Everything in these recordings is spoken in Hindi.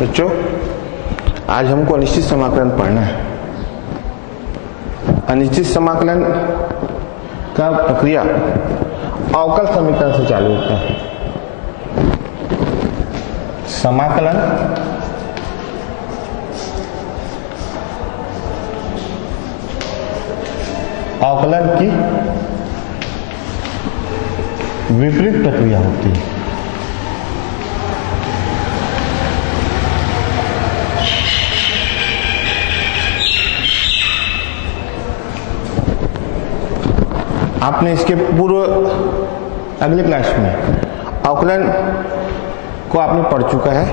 बच्चों, आज हमको अनिश्चित समाकलन पढ़ना है। अनिश्चित समाकलन का प्रक्रिया अवकल समीकरण से चालू होता है। समाकलन अवकलन की विपरीत प्रक्रिया होती है। आपने इसके पूर्व अगले क्लास में अवकलन को आपने पढ़ चुका है,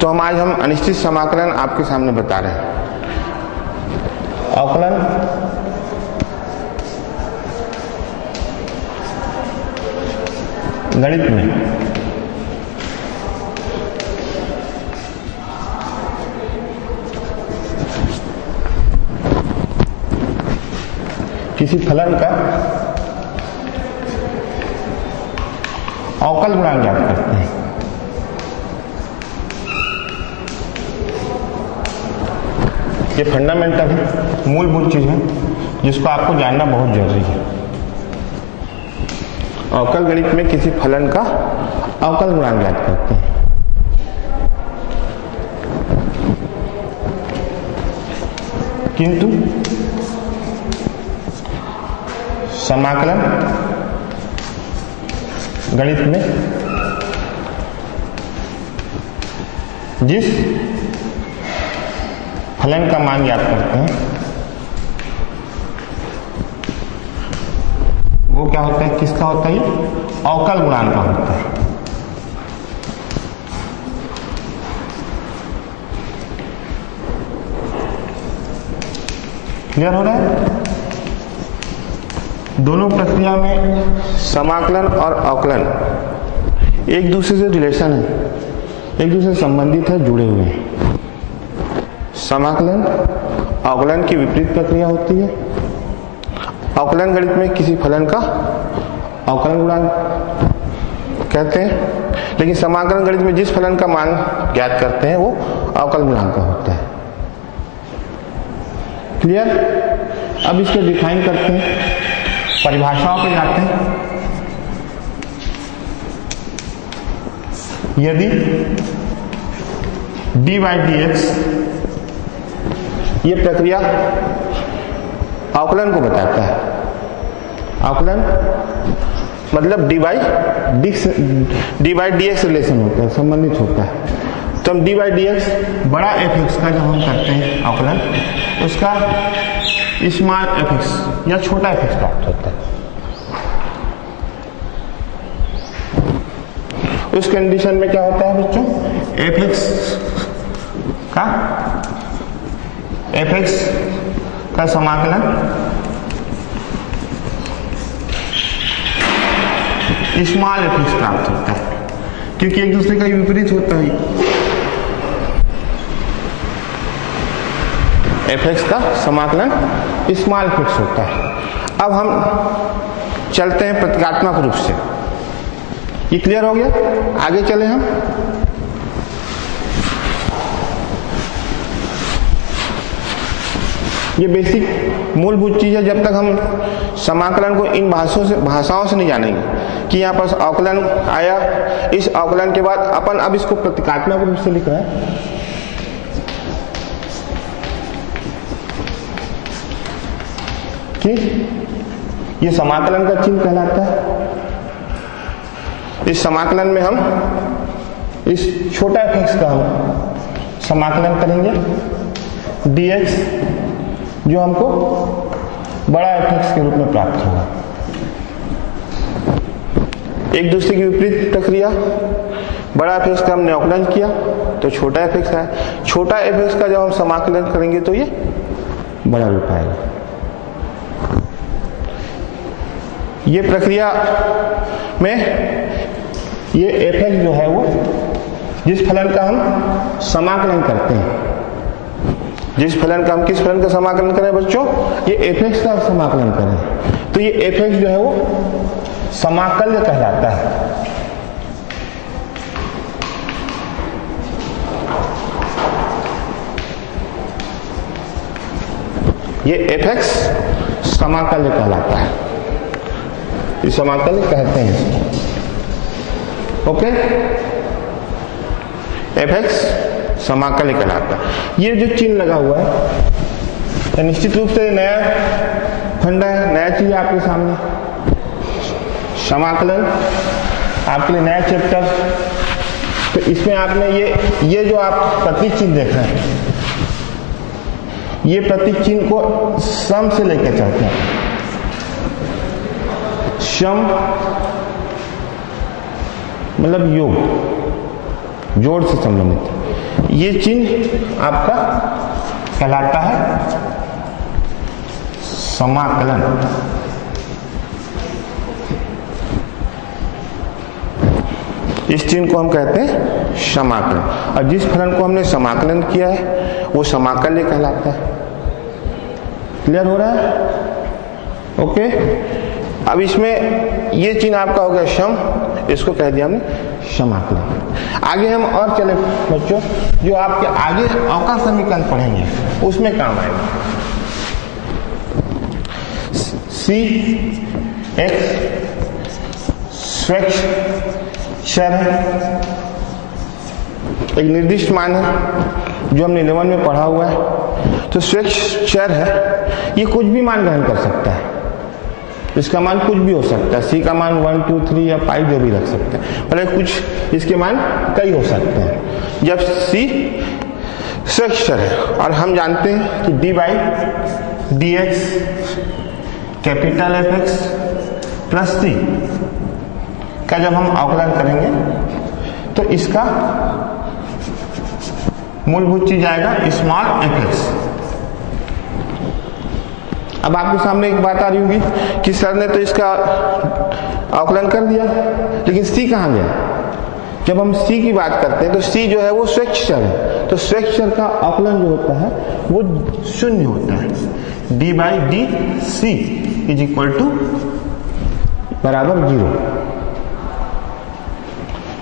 तो आज हम अनिश्चित समाकलन आपके सामने बता रहे हैं। अवकलन गणित में किसी फलन का अवकल गुणांक ज्ञात करते हैं। ये फंडामेंटल है, मूलभूत चीज है जिसको आपको जानना बहुत जरूरी है। अवकल गणित में किसी फलन का अवकल गुणांक ज्ञात करते हैं। किंतु समाकलन गणित में जिस फलन का मान ज्ञात करते हैं वो क्या होता है, किसका होता है? अवकल गुणांक का होता है। क्लियर हो रहा है? दोनों प्रक्रिया में समाकलन और अवकलन एक दूसरे से रिलेशन है, एक दूसरे से संबंधित है, जुड़े हुए हैं। समाकलन अवकलन की विपरीत प्रक्रिया होती है। अवकलन गणित में किसी फलन का अवकलन गुणांक कहते हैं, लेकिन समाकलन गणित में जिस फलन का मान ज्ञात करते हैं वो अवकल गुणांक का होता है। क्लियर? अब इसको डिफाइन करते हैं, परिभाषाओं पे जाते हैं। यदि डी बाई डी एक्स ये प्रक्रिया अवकलन को बताता है। अवकलन मतलब D by D x relation होता है, संबंधित होता है। तो हम डी बाई डी एक्स बड़ा एफ एक्स का जब हम करते हैं अवकलन, उसका स्मॉल एफ एक्स या छोटा एफ एक्स प्राप्त होता है। उस कंडीशन में क्या होता है बच्चों, एफ एक्स का समाकलन स्मॉल एफ एक्स प्राप्त होता है, क्योंकि एक दूसरे का विपरीत होता है। एफ एक्स का समाकलन स्मॉल एफ एक्स होता है। अब हम चलते हैं प्रतीकात्मक रूप से। ये क्लियर हो गया? आगे चले हम। ये बेसिक मूलभूत चीज है। जब तक हम समाकलन को इन भाषाओं से नहीं जानेंगे कि यहाँ पर अवकलन आया, इस अवकलन के बाद अपन अब इसको प्रतीकात्मक रूप से लिख रहे हैं। ठीक, ये समाकलन का चिन्ह कहलाता है। इस समाकलन में हम इस छोटा एफ एक्स का हम समाकलन करेंगे dx, जो हमको बड़ा एफ एक्स के रूप में प्राप्त होगा। एक दूसरे की विपरीत प्रक्रिया, बड़ा एफ एक्स का हमने अवकलन किया तो छोटा एफ एक्स आया। छोटा एफ एक्स का जब हम समाकलन करेंगे तो ये बड़ा रूप आएगा। ये प्रक्रिया में ये एफ एक्स जो है वो जिस फलन का हम समाकलन करते हैं, जिस फलन का हम किस फलन का समाकलन करें बच्चों, ये एफ एक्स का समाकलन करें, तो ये एफ एक्स जो है वो समाकल्य कहलाता है। ये fx समाकल्य कहलाता है, इस समाकल्य कहते हैं इसको। ओके, fx समाकल्य कहलाता है। ये जो चिन्ह लगा हुआ है तो निश्चित रूप से नया फंडा है, नया चीज आपके सामने, समाकलन आपके लिए नया चैप्टर। तो इसमें आपने ये जो आप प्रतीक चिन्ह देख रहे हैं, ये प्रतीक चिन्ह को सम से लेकर चलते हैं। सम मतलब योग, जोड़ से संबंधित। ये चिन्ह आपका कहलाता है समाकलन। इस चिन्ह को हम कहते हैं समाकलन, और जिस फलन को हमने समाकलन किया है वो समाकल्य कहलाता है। क्लियर हो रहा है? ओके, अब इसमें ये चिन्ह आपका हो गया सम, इसको कह दिया हमने समाकलन। आगे हम और चले बच्चों, जो आपके आगे अवकल समीकरण पढ़ेंगे उसमें काम आएगा। सी एक्स स्वैच्छ चर है, एक निर्दिष्ट मान है जो हमने 11 में पढ़ा हुआ है। तो स्वैच्छ चर है, ये कुछ भी मान ग्रहण कर सकता है, इसका मान कुछ भी हो सकता है। सी का मान 1, 2, 3 या पाई जो भी रख सकते हैं, मतलब कुछ इसके मान कई हो सकते हैं जब सी स्वैच्छ चर है। और हम जानते हैं कि D by D X capital F X plus C का जब हम अवकलन करेंगे तो इसका मूलभूत चीज आएगा स्मॉल एफ एक्स। अब आपके सामने एक बात आ रही होगी कि सर ने तो इसका अवकलन कर दिया, लेकिन सी कहाँ गया? जब हम सी की बात करते हैं तो सी जो है वो स्वैच्छ चर है, तो स्वैच्छ चर का अवकलन जो होता है वो शून्य होता है। D by D C is equal to बराबर 0,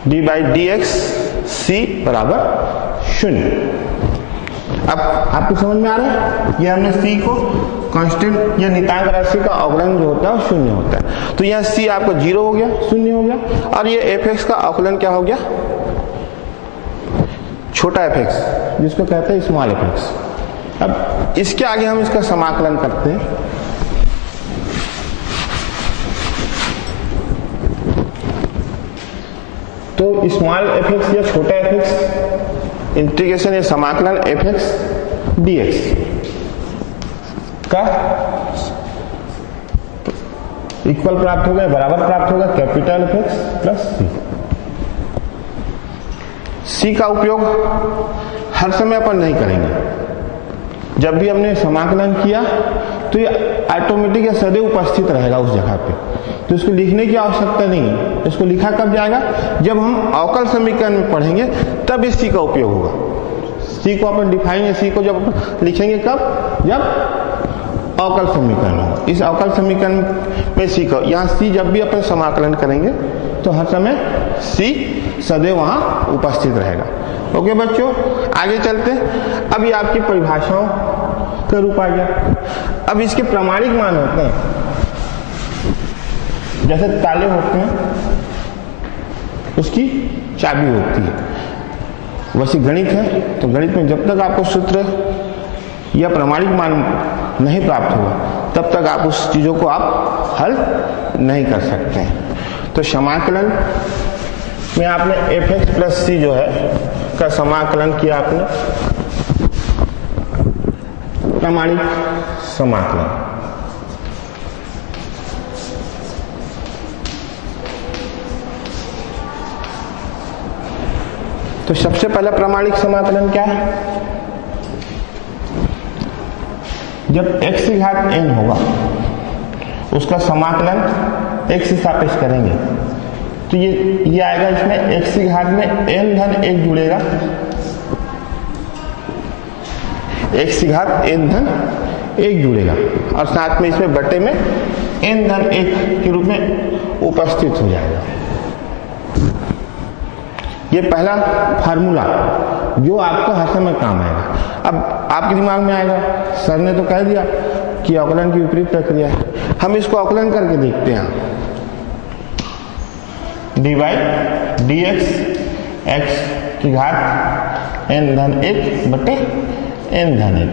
D by D X C बराबर 0। अब आपको समझ में आ रहा है? ये हमने सी को कांस्टेंट या नितांक राशि का अवकलन जो होता है वो 0 होता है। तो यहाँ सी आपका 0 हो गया, 0 हो गया, और ये एफ एक्स का अवकलन क्या हो गया? छोटा एफ एक्स, जिसको कहते हैं स्मॉल एफ एक्स। अब इसके आगे हम इसका समाकलन करते हैं। तो स्मॉल एफ एक्स या छोटा एफ एक्स इंटीग्रेशन या समाकलन एफ एक्स डी एक्स का इक्वल प्राप्त होगा, बराबर प्राप्त होगा कैपिटल एफ एक्स प्लस सी। सी का उपयोग हर समय अपन नहीं करेंगे। जब भी हमने समाकलन किया तो ये ऑटोमेटिक या सदैव उपस्थित रहेगा उस जगह पे, तो इसको लिखने की आवश्यकता नहीं है। इसको लिखा कब जाएगा? जब हम अवकल समीकरण में पढ़ेंगे तब इस सी का उपयोग होगा। सी को अपन दिखाएंगे, सी को जब अपन लिखेंगे कब? जब अवकल समीकरण हो। इस अवकल समीकरण में सी का, यहाँ सी जब भी अपन समाकलन करेंगे तो हर समय सी सदैव वहां उपस्थित रहेगा। ओके बच्चों, आगे चलते हैं। अब ये आपकी परिभाषाओं का रूप आ गया। अब इसके प्रामाणिक मान होते हैं, जैसे ताले होते हैं उसकी चाबी होती है, वैसे गणित है। तो गणित में जब तक आपको सूत्र या प्रामाणिक मान नहीं प्राप्त होगा तब तक आप उस चीजों को आप हल नहीं कर सकते हैं। तो समाकलन में आपने एफ एक्स प्लस सी जो है का समाकलन किया आपने, प्रामाणिक समाकलन। तो सबसे पहला प्रामाणिक समाकलन क्या है? जब x की घात n होगा उसका समाकलन x से सापेक्ष करेंगे तो ये आएगा, इसमें x की घात में n धन 1 जुड़ेगा, x की घात n धन 1 जुड़ेगा, और साथ में इसमें बटे में n धन 1 के रूप में उपस्थित हो जाएगा। ये पहला फार्मूला जो आपको हर समय काम आएगा। अब आपके दिमाग में आएगा, सर ने तो कह दिया कि अवकलन की विपरीत प्रक्रिया है। हम इसको अवकलन करके देखते हैं। dy dx x की घात n धन 1 बटे n धन 1।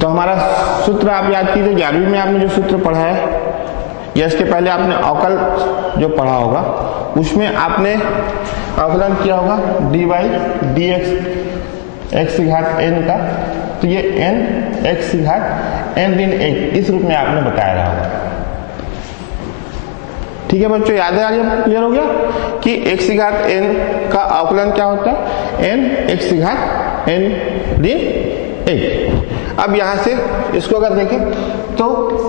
तो हमारा सूत्र आप याद कीजिए, 11वीं में आपने जो सूत्र पढ़ा है या इसके पहले आपने अवकल जो पढ़ा होगा उसमें आपने अवकलन किया होगा dy dx x की घात n का, तो ये n x की घात n ऋण 1 इस रूप में आपने बताया रहा होगा। ठीक है बच्चों, याद है? आज क्लियर हो गया कि x की घात n का अवकलन क्या होता है, n x की घात n ऋण 1। अब यहां से इसको अगर देखें तो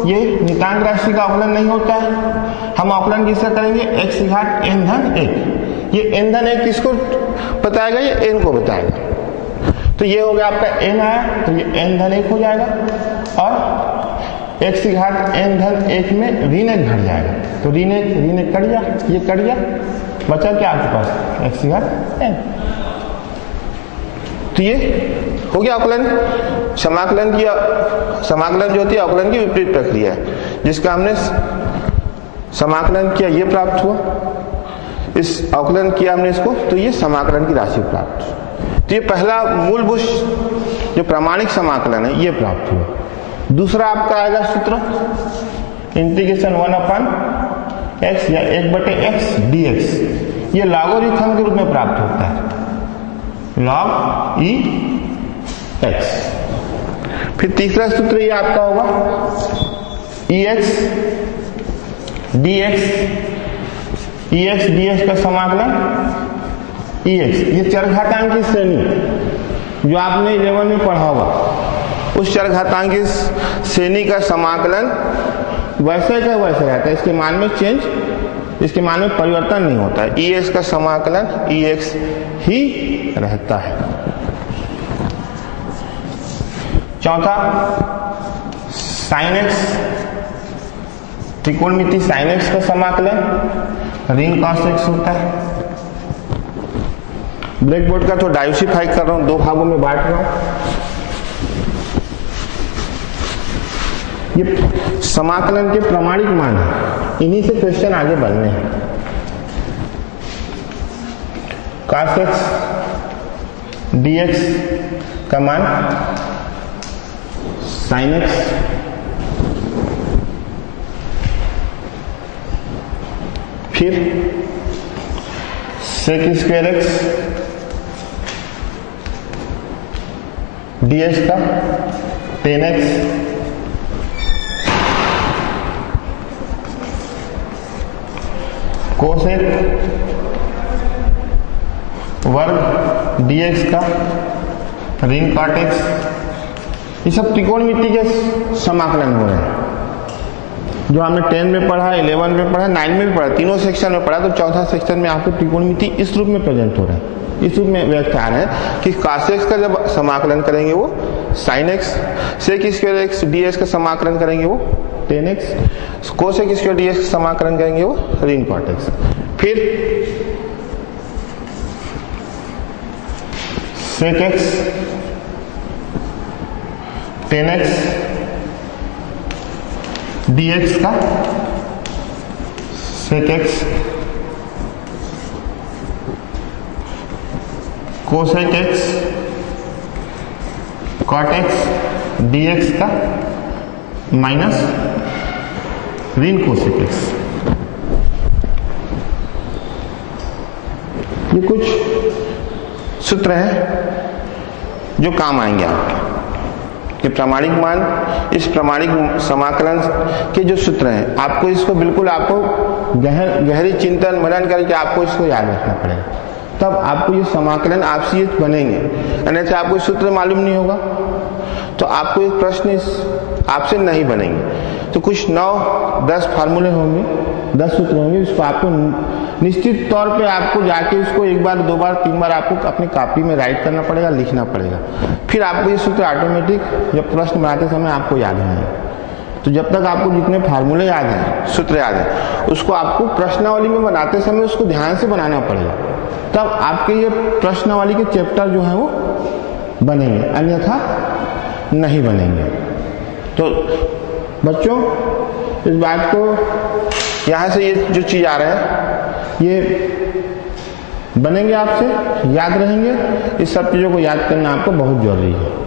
ये नितांक राशि का अवकलन नहीं होता है। हम अवकलन किसका करेंगे, x की घात n धन 1। ये n धन 1 किसको बताएगा, ये n को बताएगा। तो ये हो गया आपका n आया, तो ये n धन 1 हो जाएगा और x की घात n धन 1 में ऋण 1 घट जाएगा। तो ऋण 1 कट गया, ये कट गया, बचा क्या आपके पास, x की घात n। तो ये हो गया अवकलन। समाकलन जो होती है अवकलन की विपरीत प्रक्रिया है, जिसका हमने समाकलन किया ये प्राप्त हुआ, इस अवकलन किया हमने इसको, तो ये समाकलन की राशि प्राप्त हुई। तो ये पहला मूलभूत जो प्रामाणिक समाकलन है ये प्राप्त हुआ। दूसरा आपका आएगा सूत्र इंटीग्रेशन 1/x या 1/x dx, ये लॉगरिथम के रूप में प्राप्त होता है, log e x। फिर तीसरा सूत्र ये आपका होगा ex dx का समाकलन ex, ये चरघातांक की श्रेणी जो आपने 11 में पढ़ा होगा, उस चरघातांक की श्रेणी का समाकलन वैसे का वैसे रहता है, इसके मान में चेंज, इसके मान में परिवर्तन नहीं होता है। ex का समाकलन ex ही रहता है। चौथा sin x, त्रिकोणमिति sin x का समाकलन ऋण cos x होता है। ब्लैक बोर्ड का तो डाइवर्सिफाई कर रहा हूं, 2 भागों में बांट रहा हूं। ये समाकलन के प्रमाणिक मान है, इन्हीं से क्वेश्चन आगे बढ़ने हैं। cos x dx का मान sin x फिर sec स्क्वायर x dx का tan x कोसेक वर्ग dx का ऋण cot x, ये सब त्रिकोणमिति के समाकलन हो रहे हैं जो हमने 10 में पढ़ा, 11 में पढ़ा, 9 में भी पढ़ा, तीनों सेक्शन में पढ़ा। तो चौथा सेक्शन में आपको त्रिकोणमिति इस रूप में प्रेजेंट हो रहा है, इस रूप में व्यक्त आ रहे हैं कि cos x का जब समाकलन करेंगे वो sin x, sec square x dx का समाकलन करेंगे वो tan x, cosec square dx का समाकलन करेंगे वो ऋण cot x। फिर sec x tan x dx का sec x cosec x cot x dx का माइनस ऋण cosec x। ये कुछ सूत्र हैं जो काम आएंगे आपके, कि प्रामाणिक मान, इस प्रामाणिक समाकलन के जो सूत्र हैं, आपको इसको बिल्कुल आपको गहरी चिंतन मनन करके आपको इसको याद रखना पड़ेगा, तब आपको ये समाकलन आपसे बनेंगे। अन्यथा आपको सूत्र मालूम नहीं होगा तो आपको एक प्रश्न आपसे नहीं बनेंगे। तो कुछ 9-10 फार्मूले होंगे, 10 सूत्र होंगे, इसको आपको निश्चित तौर पे आपको जाके इसको 1 बार 2 बार 3 बार आपको अपनी कॉपी में राइट करना पड़ेगा, लिखना पड़ेगा। फिर आपको ये सूत्र ऑटोमेटिक जब प्रश्न बनाते समय आपको याद रहेंगे। तो जब तक आपको जितने फार्मूले याद हैं, सूत्र याद है, उसको आपको प्रश्नावली में बनाते समय उसको ध्यान से बनाना पड़ेगा, तब आपके ये प्रश्नावली के चैप्टर जो है वो बनेंगे। अन्यथा नहीं बनेंगे। तो बच्चों इस बात को यहाँ से ये जो चीज आ रहा है ये बनेंगे, आपसे याद रहेंगे। इस सब चीजों को याद करना आपको बहुत जरूरी है।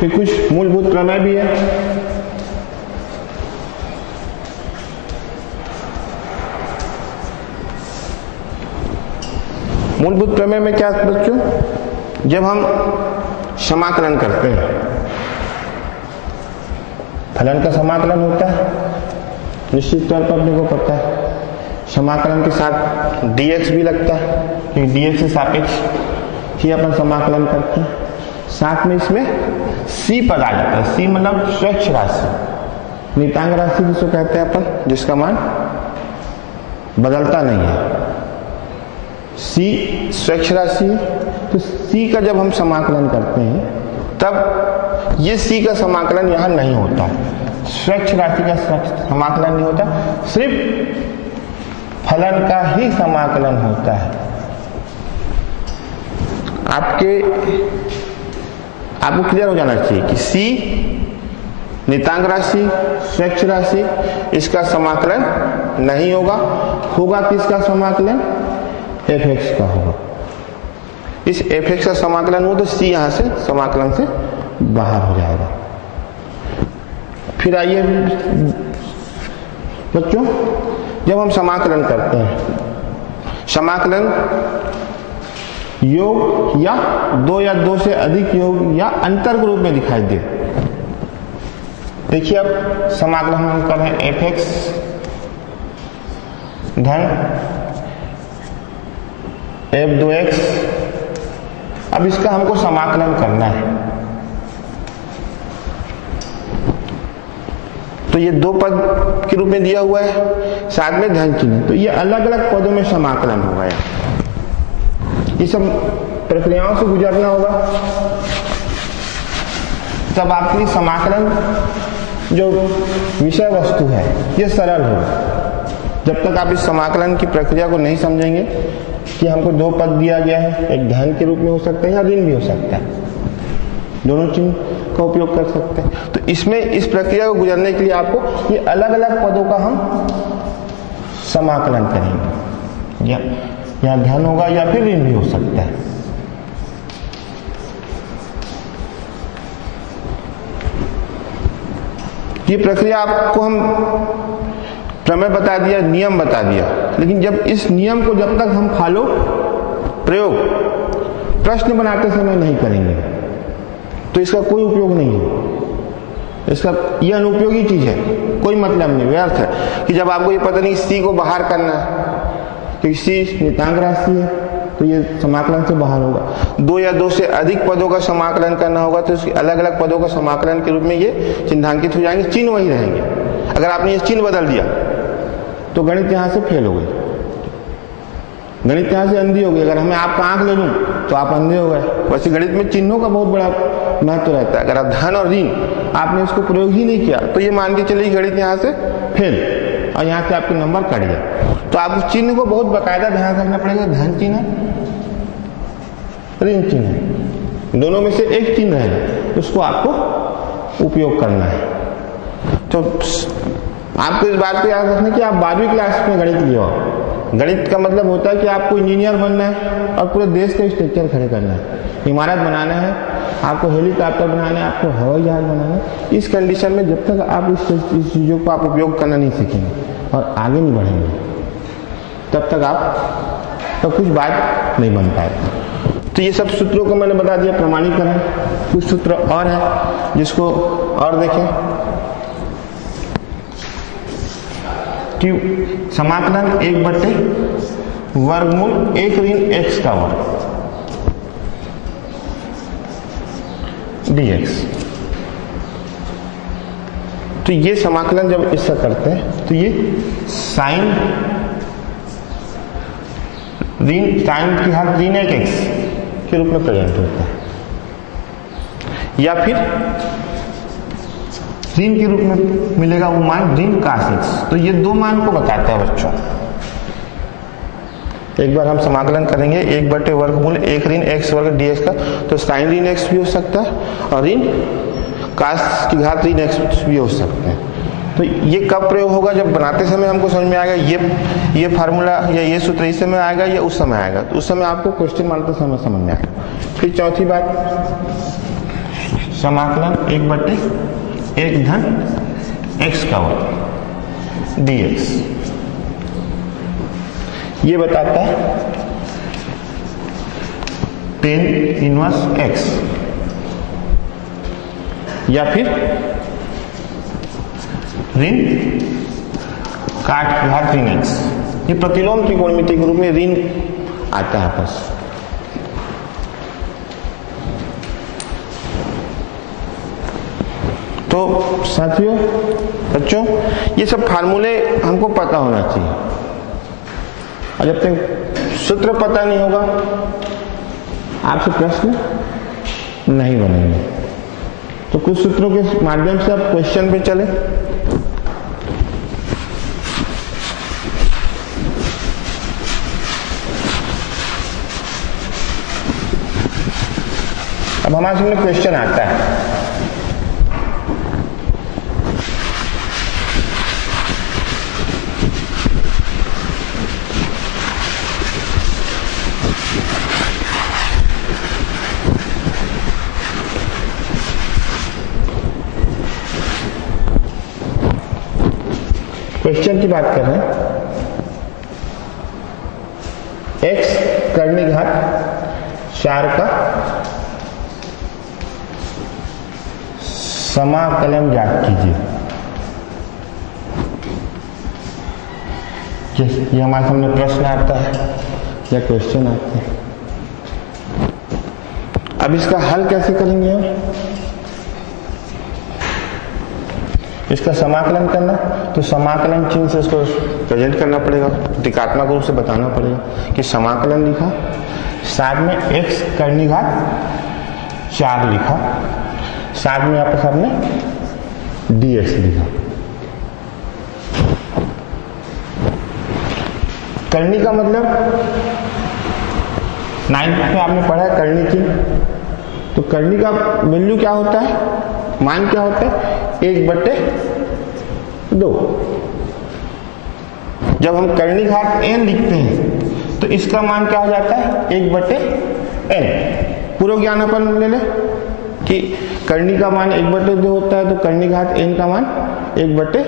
फिर कुछ मूलभूत प्रमेय भी है। मूलभूत प्रमेय में क्या बच्चों, जब हम समाकलन करते हैं, फलन का समाकलन होता है, निश्चित तौर पर अपने को पता है। समाकलन के साथ dx भी लगता है, क्योंकि dx से सापेक्ष ही अपन समाकलन करते हैं। साथ में इसमें c पद आ जाता है। c मतलब स्वच्छ राशि, नियतांक राशि जिसको कहते हैं अपन, जिसका मान बदलता नहीं है। c स्वच्छ राशि है, तो c का जब हम समाकलन करते हैं तब ये c का समाकलन यहाँ नहीं होता। स्वच्छ राशि का समाकलन नहीं होता, सिर्फ फलन का ही समाकलन होता है। आपको क्लियर हो जाना चाहिए कि c नियतांक राशि, स्वच्छ राशि, इसका समाकलन नहीं होगा। होगा किसका समाकलन? fx का होगा। इस fx का समाकलन हो तो c यहां से समाकलन से बाहर हो जाएगा। फिर आइए बच्चों, जब हम समाकलन करते हैं, समाकलन योग या दो से अधिक योग या अंतर के रूप में दिखाई दे। देखिए अब समाकलन हम कर रहे हैं fx धन f2x। अब इसका हमको समाकलन करना है, तो ये दो पद के रूप में दिया हुआ है, साथ में धन चिन्ह, तो ये अलग अलग पदों में समाकलन होगा। ये सब प्रक्रियाओं से गुजरना होगा, तब आपके लिए समाकलन जो विषय वस्तु है ये सरल होगा। जब तक आप इस समाकलन की प्रक्रिया को नहीं समझेंगे कि हमको दो पद दिया गया है, एक धन के रूप में हो सकता है या ऋण भी हो सकता है, दोनों चिन्ह का उपयोग कर सकते हैं। तो इसमें इस प्रक्रिया को गुजरने के लिए आपको ये अलग अलग पदों का हम समाकलन करेंगे। या धन होगा या फिर ऋण भी हो सकता है। ये प्रक्रिया आपको हम प्रमेय बता दिया, नियम बता दिया, लेकिन जब इस नियम को जब तक हम फॉलो प्रयोग प्रश्न बनाते समय नहीं करेंगे तो इसका कोई उपयोग नहीं है। इसका यह अनुपयोगी चीज है, कोई मतलब नहीं, व्यर्थ है। कि जब आपको ये पता नहीं c को बाहर करना है, क्योंकि c नियतांक राशि है, तो ये समाकलन से बाहर होगा। दो या दो से अधिक पदों का समाकलन करना होगा, तो इसके अलग अलग पदों का समाकलन के रूप में ये चिन्हांकित हो जाएंगे, चिन्ह वही रहेंगे। अगर आपने ये चिन्ह बदल दिया तो गणित यहां से फेल हो गई, गणित यहां से अंधी हो गई। अगर मैं आपका आंख ले लूं तो आप अंधे हो गए। वैसे गणित में चिन्हों का बहुत बड़ा महत्व रहता है। अगर आप धन और ऋण आपने इसको प्रयोग ही नहीं किया तो ये मान के चलिए गणित यहां से फेल, और यहां से आपके नंबर कट गए। तो आप उस चिन्ह को बहुत बाकायदा ध्यान रखना पड़ेगा। धन चिन्ह, ऋण चिन्ह, दोनों में से एक चिन्ह है, उसको आपको उपयोग करना है। तो आपको इस बात को याद रखना कि आप 12वीं क्लास में गणित लिए हो। गणित का मतलब होता है कि आपको इंजीनियर बनना है और पूरे देश का स्ट्रक्चर खड़े करना है, इमारत बनाना है, आपको हेलीकॉप्टर बनाना है, आपको हवाई जहाज बनाना है। इस कंडीशन में जब तक आप इस चीजों को आप उपयोग करना नहीं सीखेंगे और आगे नहीं बढ़ेंगे, तब तक आप तो कुछ बात नहीं बन पाएगा। तो ये सब सूत्रों को मैंने बता दिया, प्रमाणीकरण। कुछ सूत्र और है जिसको और देखें कि समाकलन 1/वर्गमूल 1 ऋण x का वर्ग dx। तो ये समाकलन जब इससे करते हैं तो ये साइन की हर ऋण 1 x के रूप में प्रेजेंट होता है। या फिर ऋण के रूप में मिलेगा वो मान ऋण cos x। तो ये दो मान को बताता है बच्चों। एक बार हम समाकलन करेंगे 1/वर्गमूल 1 ऋण x वर्ग dx का, तो sin ऋण x भी हो सकता है और ऋण cos की घात ऋण x भी हो सकते हैं। तो ये कब प्रयोग होगा? जब बनाते समय हमको समझ में आएगा ये फार्मूला या ये सूत्र इस समय आएगा या उस समय आएगा, तो उस समय आपको क्वेश्चन बनाते समय समझ में आएगा। फिर चौथी बात, समाकलन 1/1 धन x का वर्ग dx, ये बताता है tan इनवर्स x या फिर ऋण काट की घात ऋण x। ये प्रतिलोम त्रिकोणमिति के रूप में ऋण आता है बस। तो साथियों बच्चों, ये सब फार्मूले हमको पता होना चाहिए, और जब तक सूत्र पता नहीं होगा आपसे प्रश्न नहीं बनेंगे। तो कुछ सूत्रों के माध्यम से आप क्वेश्चन पे चले। अब हमारे सामने क्वेश्चन आता है, क्वेश्चन की बात कर रहे हैं, x करनी घात 4 का समाकलन ज्ञात कीजिए। ये हमारे सामने प्रश्न आता है या क्वेश्चन आता है। अब इसका हल कैसे करेंगे हम? इसका समाकलन करना, तो समाकलन चिन्ह से इसको प्रेजेंट करना पड़ेगा, प्रतीकात्मक रूप से बताना पड़ेगा कि समाकलन लिखा, साथ में x करनी घात 4 लिखा, साथ में आपके सामने dx लिखा। करनी का मतलब 9th में आपने पढ़ा है करनी चिन्ह। तो करनी का वैल्यू क्या होता है, मान क्या होता है? 1/2। जब हम करनी घात n लिखते हैं तो इसका मान क्या हो जाता है? 1/n। पूर्व ज्ञान अपन ले ले कि करनी का मान 1/2 होता है, तो करनी घात n का मान 1/2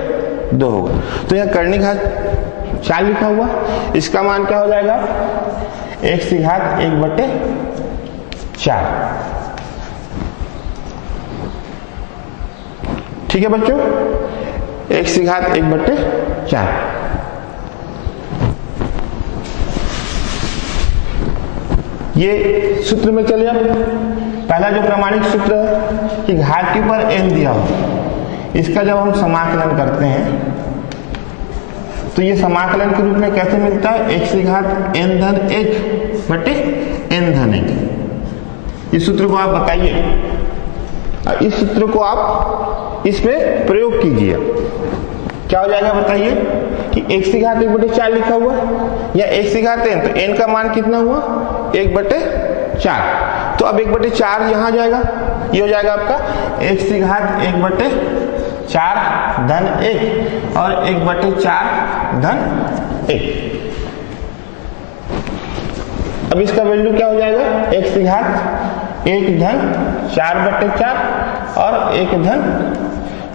होगा। तो यहाँ करनी घात 4 लिखा हुआ, इसका मान क्या हो जाएगा? x की घात 1/4। ठीक है बच्चों, x की घात 1/4। ये सूत्र में चले। अब पहला जो प्रमाणिक सूत्र है कि घात के ऊपर n दिया हो, इसका जब हम समाकलन करते हैं तो ये समाकलन के रूप में कैसे मिलता है? x की घात n धन 1 बटे n धन 1। इस सूत्र को आप बताइए, और इस सूत्र को आप इसमें प्रयोग कीजिए। क्या हो जाएगा बताइए कि x की घात 1/4 लिखा हुआ या x की घात n, तो n का मान कितना हुआ? 1/4। तो अब 1/4 यहां जाएगा, ये हो जाएगा आपका x की घात 1/4 धन 1 और 1/4 धन 1। अब इसका वैल्यू क्या हो जाएगा? x की घात 1 धन 4/4 और 1 धन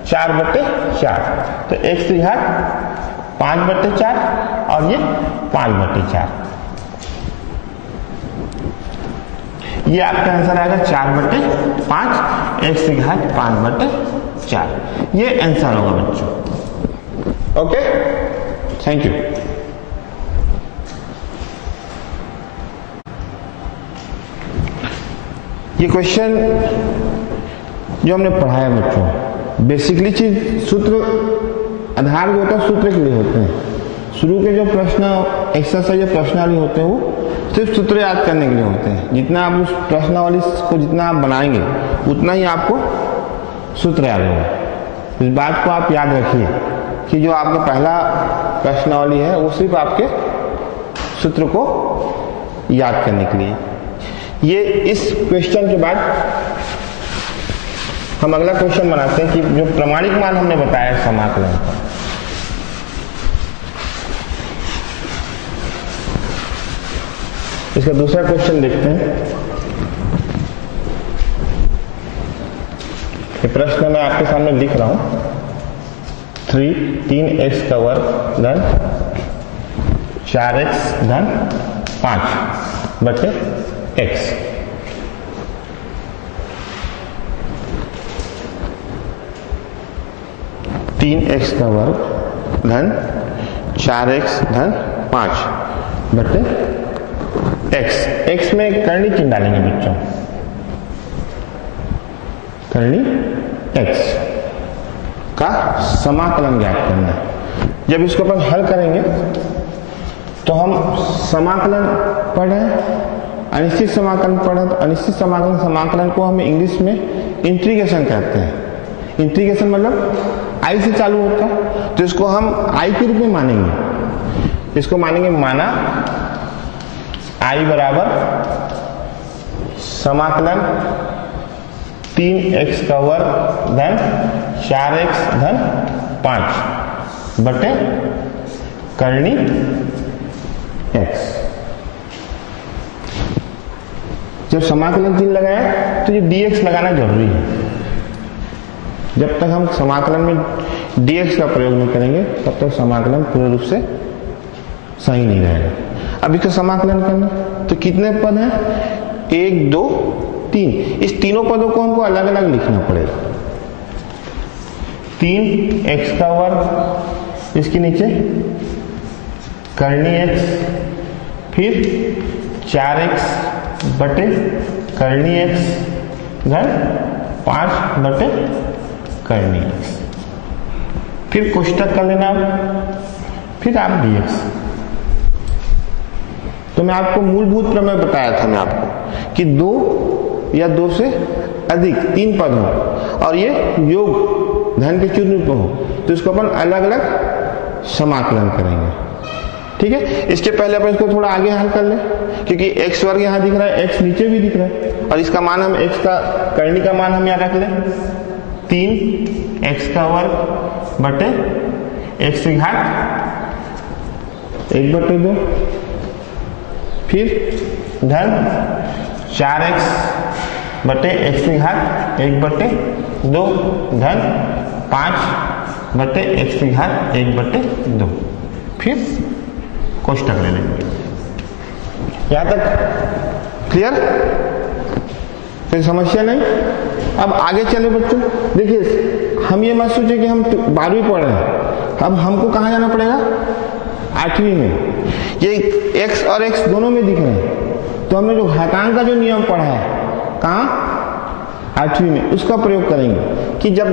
4/4। तो x की घात 5/4 और ये 5/4। ये आपका आंसर आएगा 4/5, x की घात 5/4। ये आंसर होगा बच्चों। Okay, thank you. ये क्वेश्चन जो हमने पढ़ाया बच्चों, बेसिकली चीज सूत्र आधार जो होता है सूत्र के लिए होते हैं। शुरू के जो प्रश्न एक्सरसाइज या प्रश्नावली होते हैं वो सिर्फ सूत्र याद करने के लिए होते हैं। जितना आप उस प्रश्नावली को जितना आप बनाएंगे उतना ही आपको सूत्र याद होगा। इस बात को आप याद रखिए कि जो आपका पहला प्रश्नावली है वो सिर्फ आपके सूत्र को याद करने के लिए। ये इस क्वेश्चन के बाद हम अगला क्वेश्चन बनाते हैं कि जो प्रमाणिक मान हमने बताया समाकलन का, इसका दूसरा क्वेश्चन देखते हैं। ये प्रश्न मैं आपके सामने लिख रहा हूं। 3x का वर्ग धन 4x धन 5 बटे x। तीन एक्स का वर्ग धन 4x धन 5 बटे x। x में करनी चिन्ह डालेंगे बच्चों, करनी x का समाकलन ज्ञात करना है। जब इसको अपन हल करेंगे तो हम समाकलन पढ़ रहे हैं, अनिश्चित समाकलन पढ़ रहे हैं। तो अनिश्चित समाकलन को हम इंग्लिश में इंटीग्रेशन कहते हैं। इंटीग्रेशन मतलब आई से चालू होता है, तो इसको हम आई के रूप में मानेंगे। इसको मानेंगे माना आई बराबर समाकलन 3x का वर्ग धन 4x धन 5 बटे करनी x। जब समाकलन चिन्ह लगाया तो ये dx लगाना जरूरी है। जब तक हम समाकलन में dx का प्रयोग नहीं करेंगे तब तक समाकलन पूर्ण रूप से सही नहीं रहेगा। अब इसका समाकलन करना तो कितने पद हैं? 1 2 3। इस तीनों पदों को हमको अलग अलग लिखना पड़ेगा। 3x का वर्ग, इसके नीचे करनी x, फिर 4x बटे करनी x धन 5 बटे करनी x, फिर कोष्टक कर लेना, फिर आप dx। तो मैं आपको मूलभूत प्रमेय बताया था मैं आपको कि 2 या 2 से अधिक 3 पद हो और ये योग धन के चूर्ण रूप हो तो इसको अपन अलग अलग समाकलन करेंगे। ठीक है, इसके पहले अपन इसको थोड़ा आगे हल कर लें, क्योंकि x वर्ग यहाँ दिख रहा है, x नीचे भी दिख रहा है और इसका मान हम x का करनी का मान हम यहाँ रख लें 3x का वर्ग बटे x की घात 1 बटे 2, फिर धन 4x बटे x की घात 1 बटे 2 धन 5 बटे x की घात 1 बटे 2, फिर कोष्टक ले लेंगे। यहां तक क्लियर? कोई समस्या नहीं? अब आगे चले बच्चों। देखिए हम ये मत सोचे कि हम 12वीं पढ़ रहे हैं, अब हमको कहाँ जाना पड़ेगा? 8वीं में। ये x और x दोनों में दिख रहे हैं, तो हमने जो घातांक का जो नियम पढ़ा है कहाँ? 8वीं में। उसका प्रयोग करेंगे कि जब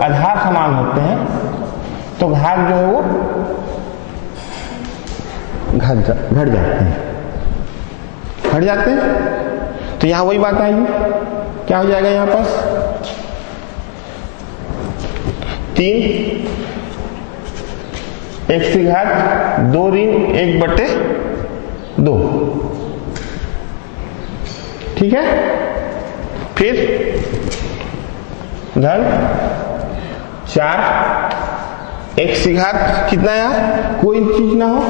आधार समान होते हैं तो घात जो है वो घट जाते हैं, हट जाते हैं। तो यहां वही बात आएगी, क्या हो जाएगा यहां पास? 3 x की घात 2 ऋण 1 बटे 2। ठीक है, फिर धन 4 x की घात कितना है? कोई चीज ना हो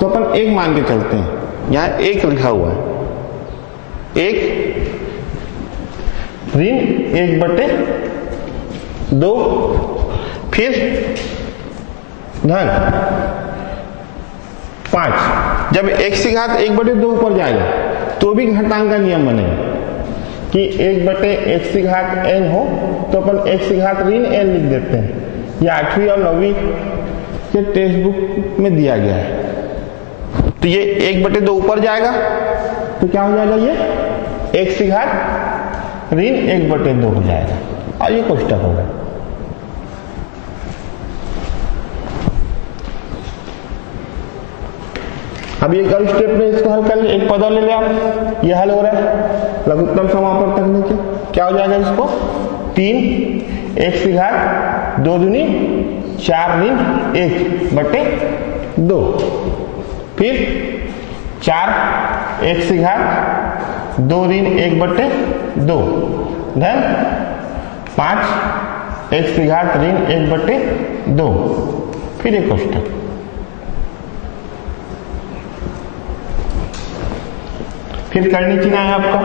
तो अपन 1 मान के चलते हैं, यहां 1 लिखा हुआ है, 1 ऋण 1 बटे 2, फिर धन 5। जब x की घात 1 बटे 2 ऊपर जाएगा तो भी घातांक का नियम बनेगा कि 1 बटे x की घात n हो तो अपन x की घात ऋण n लिख देते हैं। ये 8वीं और 9वीं के टेक्स्ट बुक में दिया गया है। तो ये 1 बटे 2 ऊपर जाएगा तो क्या हो जाएगा? ये x की घात ऋण 1 बटे 2 हो जाएगा और ये कोष्टक होगा। अब एक और स्टेप में इसको हल कर ले, एक पद और ले ले आप, ये हल हो रहा है लघुत्तम समापन तकनीक के। क्या हो जाएगा इसको, 3 x की घात 2 दूनी 4 ऋण 1 बटे 2, फिर 4 x की घात 2 ऋण 1 बटे 2 धन 5 x की घात ऋण 1 बटे 2, फिर एक कोष्ठक। फिर करनी चिन्ह है आपका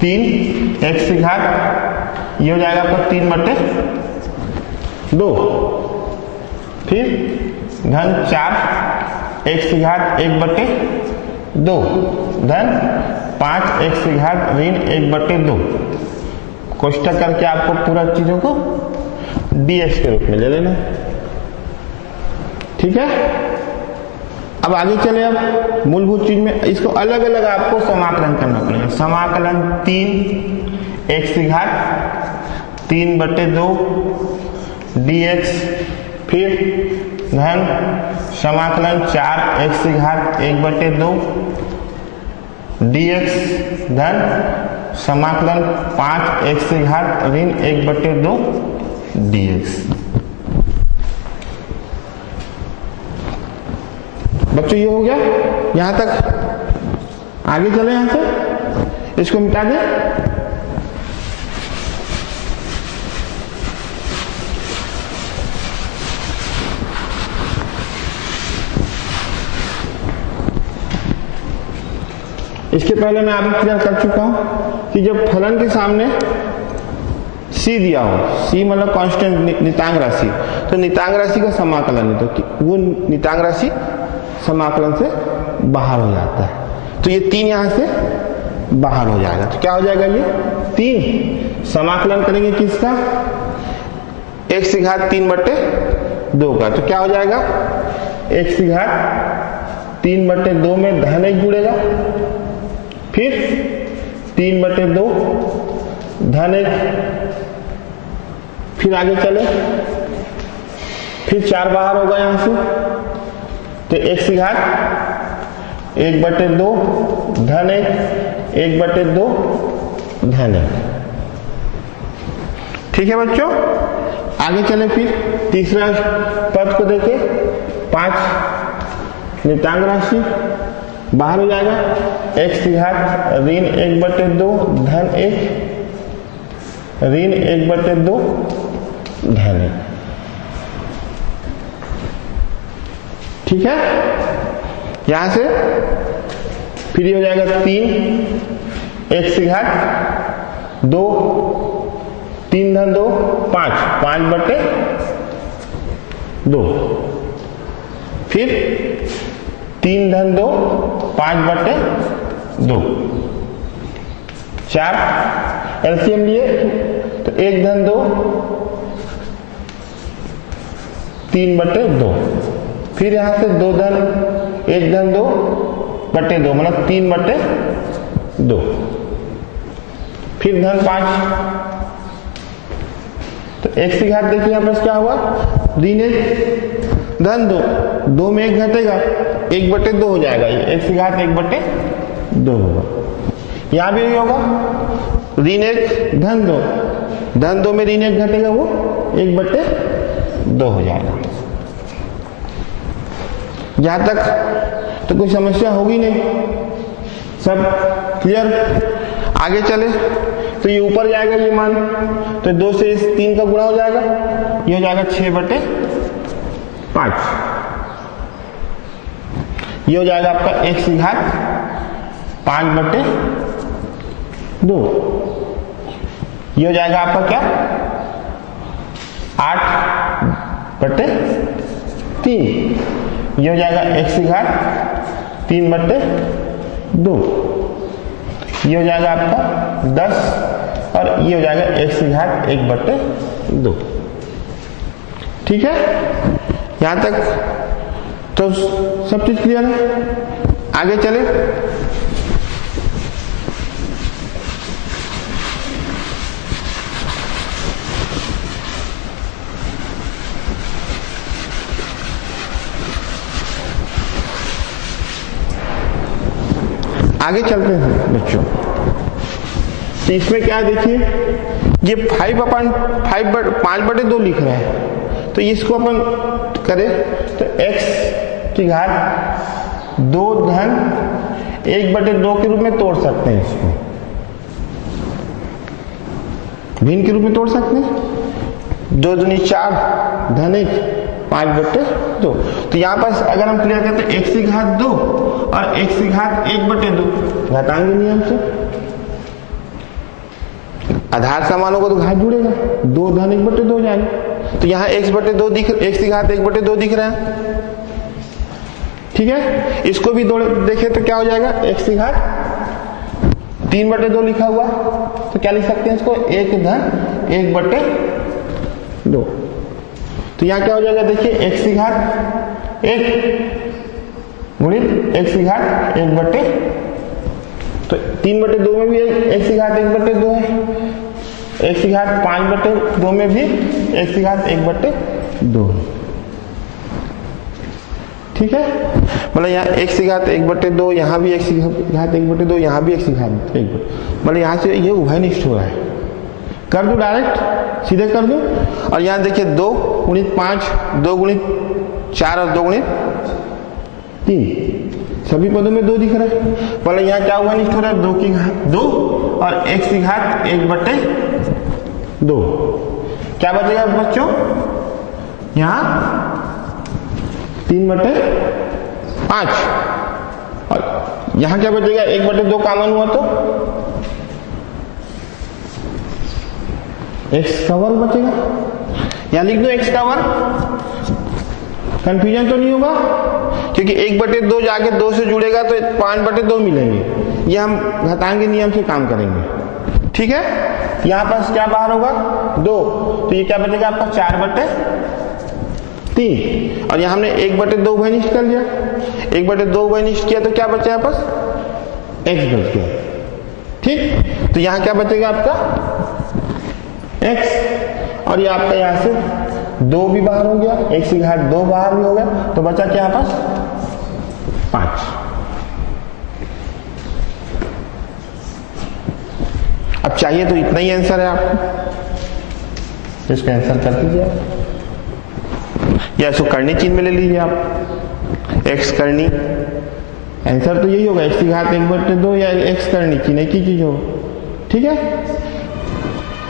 3 x की घात, ये हो जाएगा आपका 3 बटे 2, फिर धन 4 x की घात 1 बटे 2 धन 5 x की घात ऋण 1 बटे 2, कोष्ठक करके आपको पूरा चीजों को dx के रूप में ले लेना। ठीक है, अब आगे चले। अब मूलभूत चीज में इसको अलग अलग आपको समाकलन करना पड़ेगा। समाकलन 3 x की घात 3 बटे 2 dx, फिर धन समाकलन 4 x की घात 1 बटे 2 dx, धन समाकलन 5 x की घात ऋण 1 बटे 2 dx। बच्चों ये हो गया यहां तक। आगे चले, यहां से इसको मिटा दें। इसके पहले मैं आपको क्लियर कर चुका हूं कि जब फलन के सामने c दिया हो, c मतलब कांस्टेंट नितांक राशि, तो नितांक राशि का समाकलन है, तो वो नितांक राशि समाकलन से बाहर हो जाता है। तो ये 3 यहां से बाहर हो जाएगा। तो क्या हो जाएगा, ये 3 समाकलन करेंगे किसका, x की घात 3 बटे 2 का। तो क्या हो जाएगा, x की घात 3 बटे 2 में धन 1 जुड़ेगा, फिर 3 बटे 2 धन 1, फिर आगे चले, फिर 4 बाहर होगा यहां से, तो x की घात 1 बटे 2 धन 1 बटे 2 धन 1। ठीक है बच्चों, आगे चले। फिर तीसरा पद को देखें, 5 नितांक राशि बाहर हो जाएगा, x की घात ऋण 1 बटे 2 धन 1 ऋण 1 बटे 2 धन 1। ठीक है, यहां से फिर ये हो जाएगा 3 x की घात 2 3 धन 2 5 बटे 2, फिर 3 धन 2 5 बटे 2, 4 एलसीएम लिए तो 1 धन 2 3 बटे 2, फिर यहां से 2 धन 1 धन 2 बटे 2 मतलब 3 बटे 2, फिर धन 5, तो x की घात देखिए यहां पर क्या हुआ, ऋण 1 धन 2 में 1 घटेगा 1 बटे 2 हो जाएगा, ये x की घात 1 बटे 2 होगा। यहां भी होगा ऋण 1 धन 2 में ऋण 1 घटेगा, वो 1 बटे 2 हो जाएगा। यहां तक तो कोई समस्या होगी नहीं, सब क्लियर। आगे चले तो ये ऊपर जाएगा ये मान, तो 2 से इस 3 का गुणा हो जाएगा, ये हो जाएगा 6 बटे 5, ये हो जाएगा आपका x की घात 5 बटे 2, ये हो जाएगा आपका क्या 8 बटे 3, ये हो जाएगा x की घात 3 बटे 2, ये हो जाएगा आपका 10 और ये हो जाएगा x की घात 1 बटे 2। ठीक है, यहां तक तो सब चीज क्लियर है। आगे चले, आगे चलते हैं बच्चों। तो इसमें क्या देखिए, ये 5/2 लिख रहा है, तो इसको अपन करें तो x की घात 2 धन 1/2 के रूप में तोड़ सकते हैं। इसको भिन्न के रूप में तोड़ सकते हैं। 2 दूनी 4 धन 1 5/2। तो यहाँ पर अगर हम क्लियर करते हैं x की घात 2 और x की घात 1/2 घातांक नियम से आधार समान होगा तो घात जुड़ेगा, 2 धन 1/2 हो जाएगा। तो यहाँ x/2 x की घात 1/2 दिख रहा है, ठीक है। इसको भी देखें तो क्या हो जाएगा, x की घात 3/2 लिखा हुआ, तो क्या लिख सकते हैं इसको, 1 धन 1/2। तो यहाँ क्या हो जाएगा, देखिए x की घात 1 गुणित x की घात 1/2। तो 3/2 में भी x की घात 1/2 है, x की घात 5/2 में भी x की घात 1/2 है, ठीक है। मतलब यहाँ x की घात 1/2, यहाँ भी x की घात 1/2, यहाँ भी x की घात 1/2, मतलब यहाँ से ये उभयनिष्ठ हो रहा है। कर दूं डायरेक्ट, सीधे कर दूं। और यहाँ देखिए 2 गुणित 5, 2 गुणित 4 और 2 गुणित 3, सभी पदों में 2 दिख रहा है। मतलब यहाँ क्या उभयनिष्ठ हो रहा है, 2 की घात 2 और x की घात 1/2। क्या बचेगा बच्चों, यहाँ 3/5 और यहाँ क्या बचेगा, 1/2 कॉमन हुआ तो x का वर्ग बचेगा। यहाँ लिख दो x का वर्ग, कंफ्यूजन तो नहीं होगा, क्योंकि 1/2 जाके 2 से जुड़ेगा तो 5/2 मिलेंगे। ये हम घातांक नियम से काम करेंगे, ठीक है। यहाँ पास क्या बाहर होगा, 2, तो ये क्या बचेगा आपका 4/3। और यहाँ हमने 1/2 उभयनिष्ठ कर लिया, 1/2 उभयनिष्ठ किया तो क्या बचा यहाँ पास, x बच गया, ठीक। तो यहाँ क्या बचेगा आपका x, और ये आपका यहाँ से 2 भी बाहर हो गया, x की घात 2 बाहर भी हो गया, तो बचा क्या यहाँ पास 5। अब चाहिए तो इतना ही आंसर है आपको, इसका आंसर कर दीजिए या इसको करनी चिन्ह में ले लीजिए आप, x करनी, आंसर तो यही होगा, x की घात 1/2 या x करनी चिन्ह एक ही चीज होगा, ठीक है।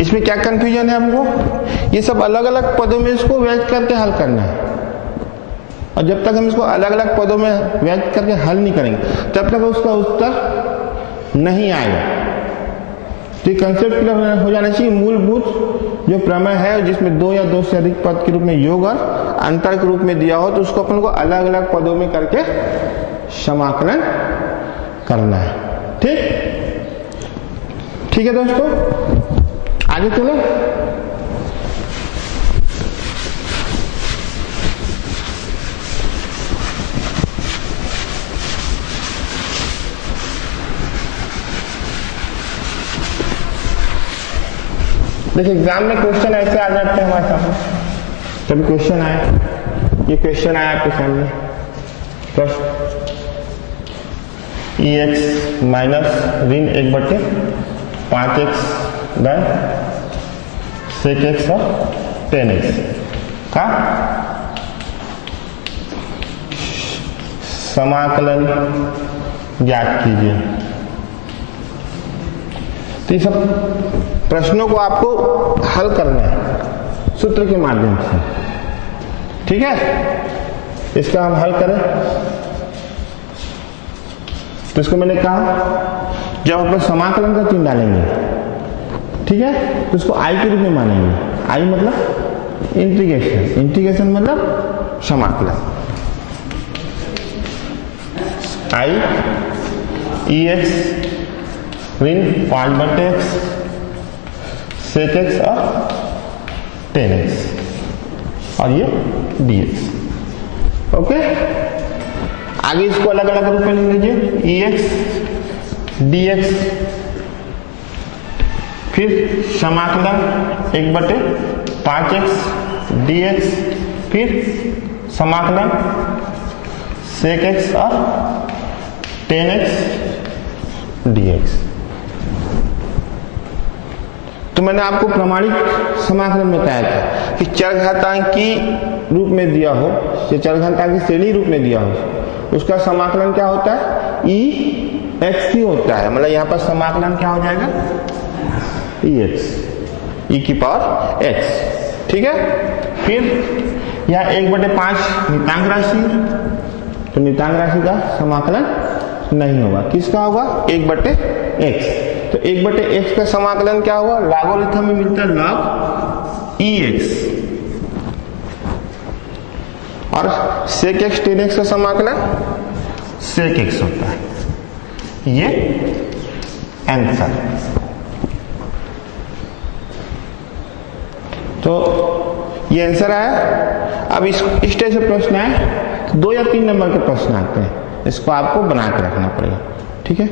इसमें क्या कंफ्यूजन है हमको, ये सब अलग अलग पदों में इसको व्यक्त करके हल करना है, और जब तक हम इसको अलग अलग पदों में व्यक्त करके हल नहीं करेंगे तब तक उसका उत्तर नहीं आएगा। तो ये कंसेप्ट क्लियर हो जाना चाहिए। मूलभूत जो प्रमेय है जिसमें 2 या 2 से अधिक पद के रूप में योग और अंतर के रूप में दिया हो, तो उसको अपन को अलग अलग पदों में करके समाकलन करना है, ठीक है दोस्तों। आगे चलो, देखिए एग्जाम में क्वेश्चन ऐसे आ जाते हैं हमारे सामने, कभी क्वेश्चन आया, ये क्वेश्चन आया आपके सामने, प्रश्न EX माइनस ऋण 1/5x धन sec x और tan x का समाकलन ज्ञात कीजिए। तो ये सब प्रश्नों को आपको हल करना है सूत्र के माध्यम से, ठीक है। इसका हम हल करें तो इसको मैंने कहा जब अपन समाकलन का चिन्ह डालेंगे, ठीक है, तो इसको i के रूप में मानेंगे। i मतलब इंटीग्रेशन, इंटीग्रेशन मतलब समाकलन। i EX ऋण 5/x sec x और tan x और ये dx, ओके। आगे इसको अलग अलग रूप में लिख लीजिए, EX dx, फिर समाकलन 1/5x dx, फिर समाकलन sec x और tan x dx। तो मैंने आपको प्रमाणिक समाकलन में बताया था कि चरघातांकी रूप में दिया हो या चरघातांकी श्रेणी रूप में दिया हो उसका समाकलन क्या होता है, ई एक्स ही होता है। मतलब यहां पर समाकलन क्या हो जाएगा, ई एक्स, ई की पावर एक्स। ठीक है। फिर यह 1/5 नितांक राशि, तो नितांक राशि का समाकलन नहीं होगा, किसका होगा, 1/x। तो 1/x का समाकलन क्या हुआ, लॉगरिथम में मिलता है log ex, और sec x tan x का समाकलन sec x होता है। ये आंसर। तो ये आंसर आया। अब इस टाइप से प्रश्न आए, 2 या 3 नंबर के प्रश्न आते हैं, इसको आपको बना के रखना पड़ेगा। ठीक है।